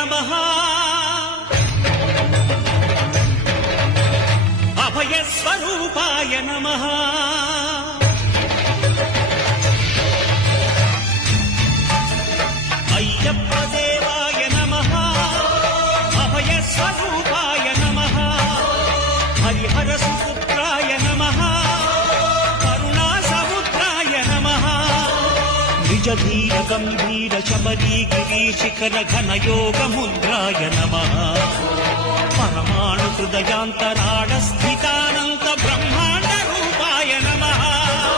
నమః అభయస్వరూపాయ నమః అయ్యప్ప దేవాయ నమః అభయస్వరూపాయ నమః హరిహర సుపుత్రాయ నమః కరుణా సముద్రాయ నమః నిజధీర గంభీర శబరీ గిరీశిఖర ఘన యోగ ముద్రాయ నమః పరమాణు హృదయాంతరాళ స్థితానంత బ్రహ్మాండ